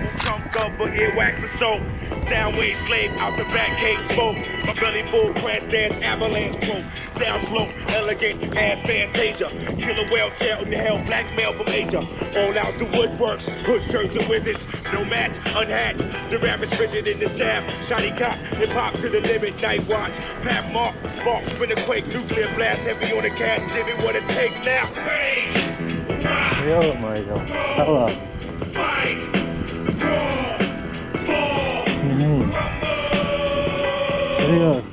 Untouchable chunk of but earwax and soap. Sound wave slave out the back cave smoke. My belly full crash dance avalanche quote. Down slope, elegant ass fantasia. Killer whale tail in the hell, blackmail from Asia. All out the woodworks, hood shirts and wizards. No match, unhatched. The rappers rigid in the shaft. Shiny cop, hip hop to the limit. Night watch, path mark, spark, spin a quake, nuclear blast, heavy on the cash, give it what it takes now. Yo my god, hello. Serious.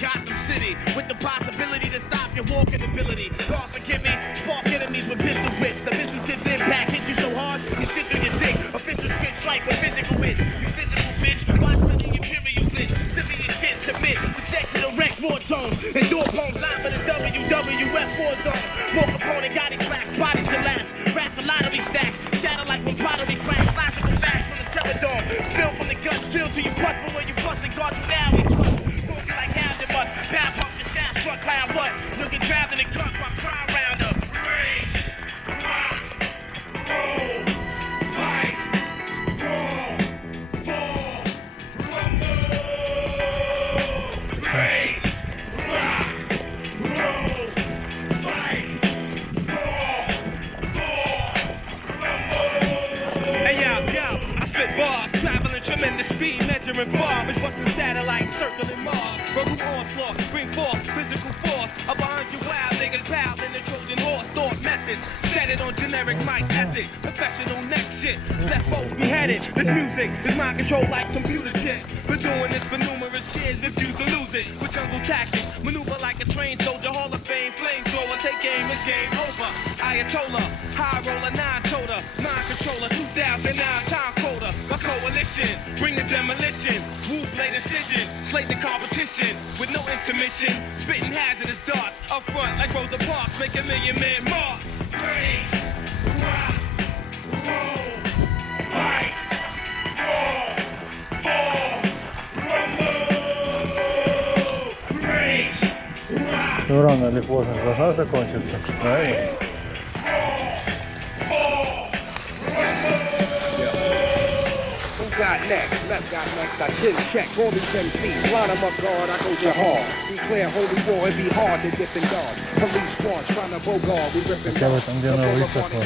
Gotham City, with the possibility to stop your walking ability. God forgive me, spark enemies with pistol whips. The visual impact hit you so hard, you sit through your dick. Official spit strike with physical wits. You physical bitch, watch for the imperial bitch. Civilian shit submit, subject to the wreck war zone. And door poems line for the WWF war zone. Walk opponent got it cracked, bodies collapse. Rap a lottery stack, shatter like when pottery cracks. Logical facts from the teledome. Spill from the gut, drill till you bust. But when you bust and guard you now, we trust. Bad pump your staff, struck clown what? Looking trapped in the guts, my crowd rounder. Rage, rock, roll, fight, roll, fall, rumble. Rage, rock, roll, fight, roll, fall, rumble. Hey yo, I spit bars, traveling tremendous speed, measuring far, which was the satellite circling Mars. Verbal onslaught, bring forth physical force. Up behind you wild niggas, pal in the Trojan horse. Thought methods, set it on generic mic ethics. Professional neck shit, let folks be headed. This music is mind control like computer chip. Been doing this for numerous years, refuse to lose it. With jungle tactics, maneuver like a trained soldier. Hall of fame, flamethrower, take aim, it's game over. Ayatollah, high roller, nine-toter, non-controller, 2009 time quota. My coalition, bring the demolition. Wu play decision, slate the competition. With no intermission, spitting hazardous darts up front like Rosa Parks, make a million men march. Rage, rock, roll, fight, roll, fall, rumble. Rage, rock. Все рано или поздно должна закончиться, правильно? Got next, left got next, I chin check, all these MCs, line them up guard, I go to hard, declare holy war, it be hard to dip and dodge, police squad trying to bogard, we ripping Хотя в этом дело высохло.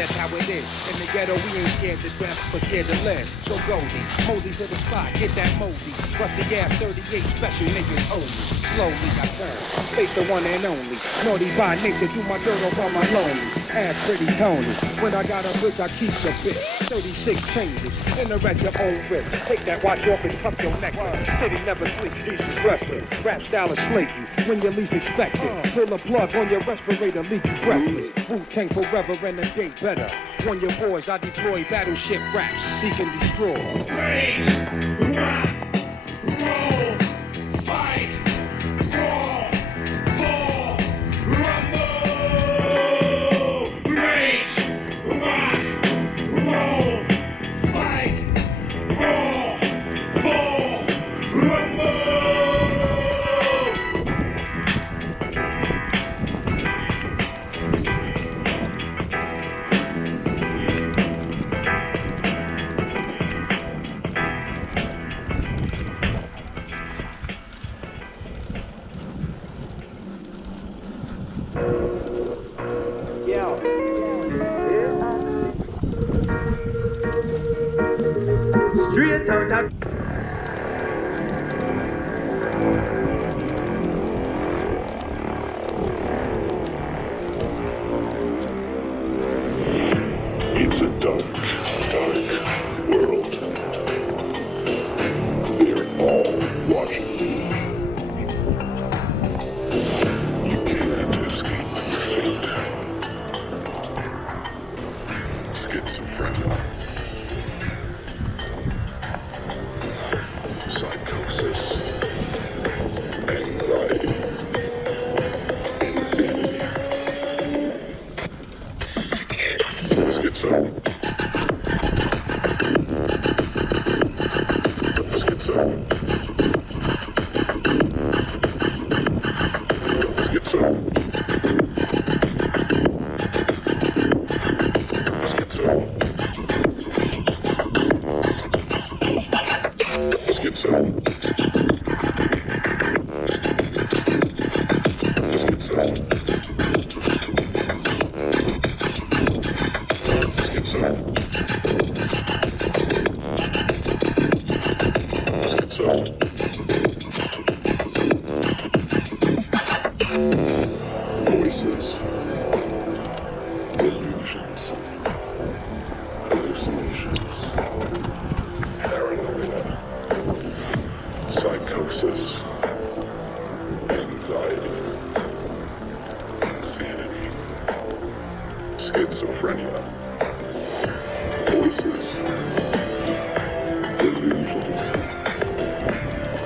That's how it is, in the ghetto we ain't scared to death, but scared to live, so Goldie, Mosey to the spot, get that Mosey, rusty ass 38 special niggas only, slowly I turn, face the one and only, naughty by nature, do my dirt up on my lonely, ass pretty Tony, when I got a bitch I keep a bitch, 36 changes, in the at your own risk. Take that watch off and tuck your neck. City never sleeps, streets is restless. Rap style is flaky when you least expect it. Pull a plug on your respirator, leave you breathless. Wu-Tang forever and a day better. On your boys, I deploy battleship raps, seek and destroy. Rage, rock, roll, fight, roll, fall, rumble. Rage, rock, roll. Straight out of It's a dark, dark world. They're all watching you. You can't escape fate. Schizophrenia. Psychosis. Anxiety. Insanity. Schizo. Schizo. Schizo. Schizo. Schizo. Schizo. Voices. Illusions. Hallucinations. Paranoia. Psychosis. Anxiety. Insanity. Schizophrenia. Voices. Illusions.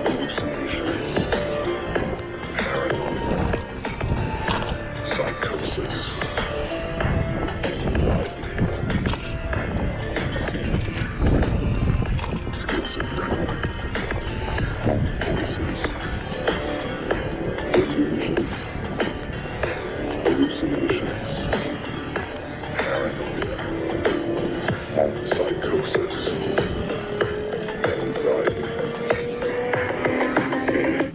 Hallucinations. Paranoia. Psychosis. Anxiety. Insanity. Schizophrenia. Voices. Illusions. Hallucinations. Paranoia. Psychosis. Anxiety. Insanity.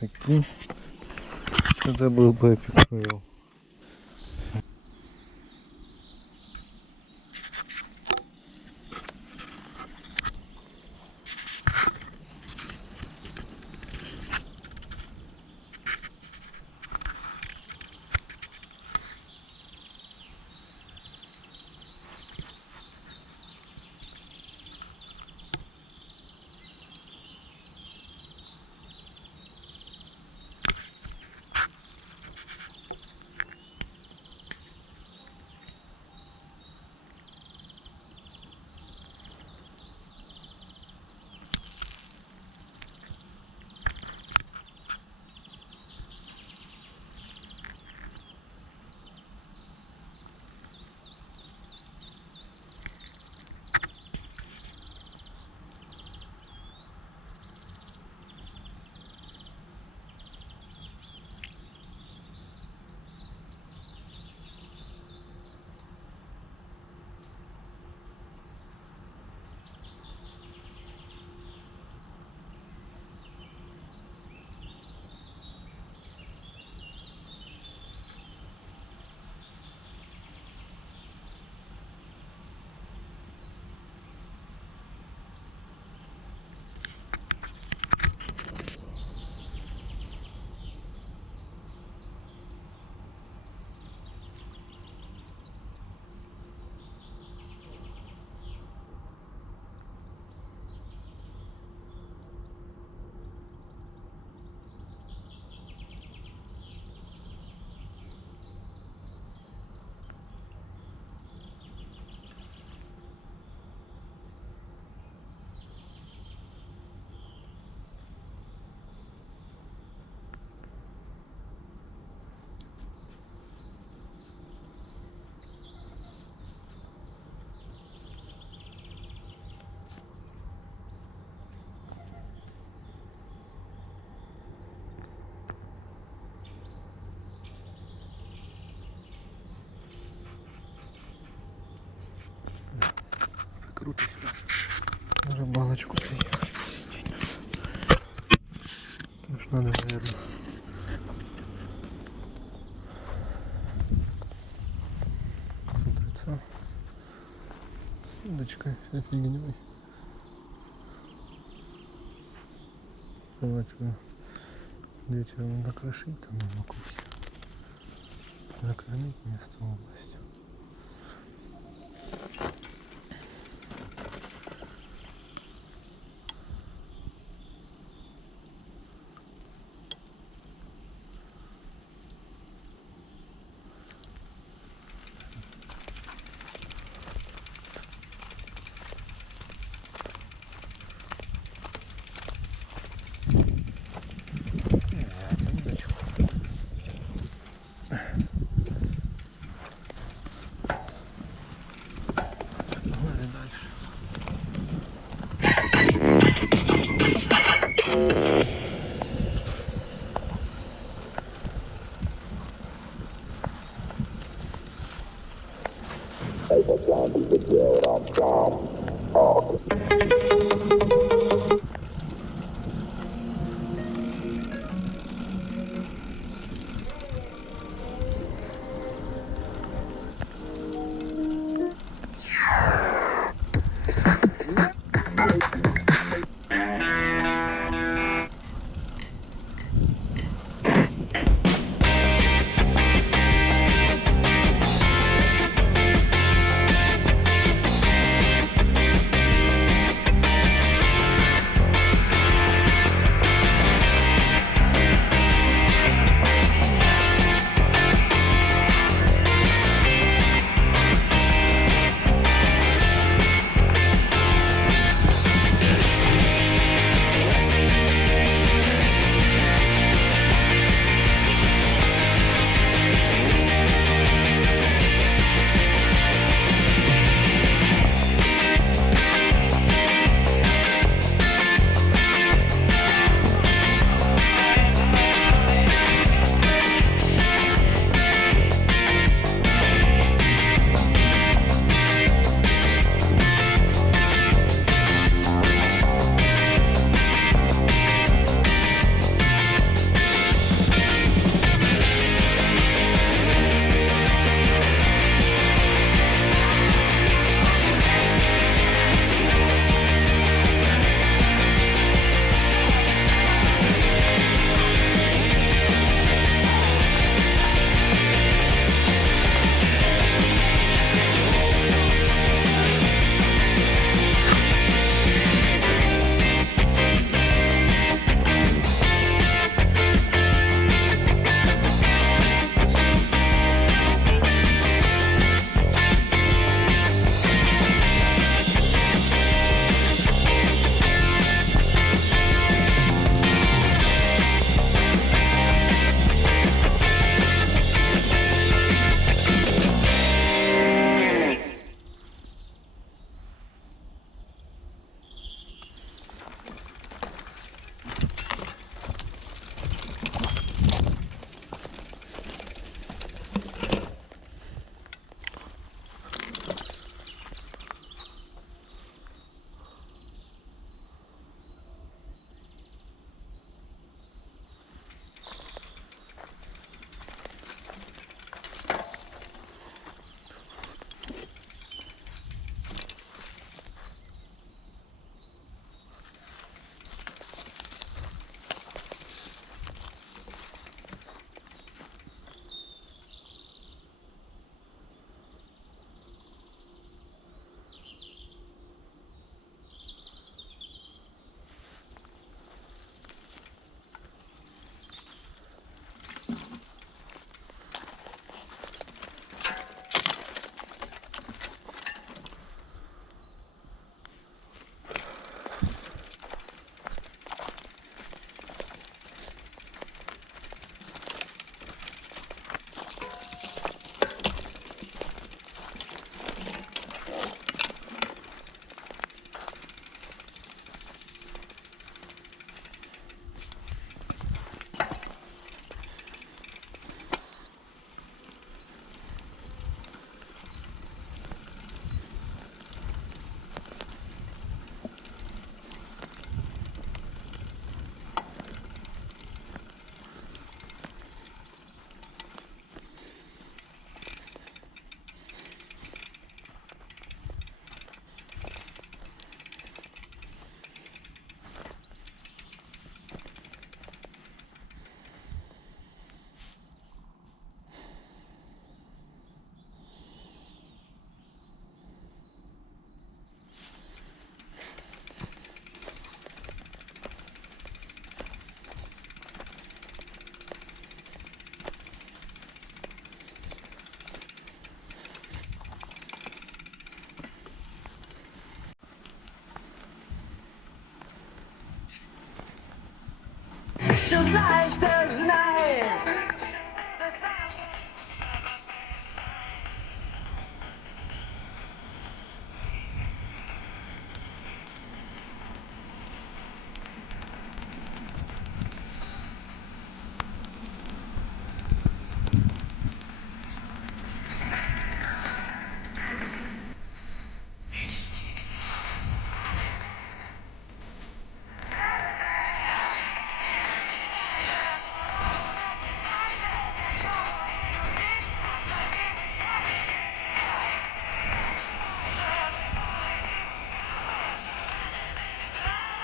Прикинь, это был бы эпик фейл. Круто сюда. На рыбалочку приехали. Тоже надо, наверное. колесо. С удочкой, вся фигней. Короче, вечером надо крошить, там на макухе. Закормить место областью. leichter.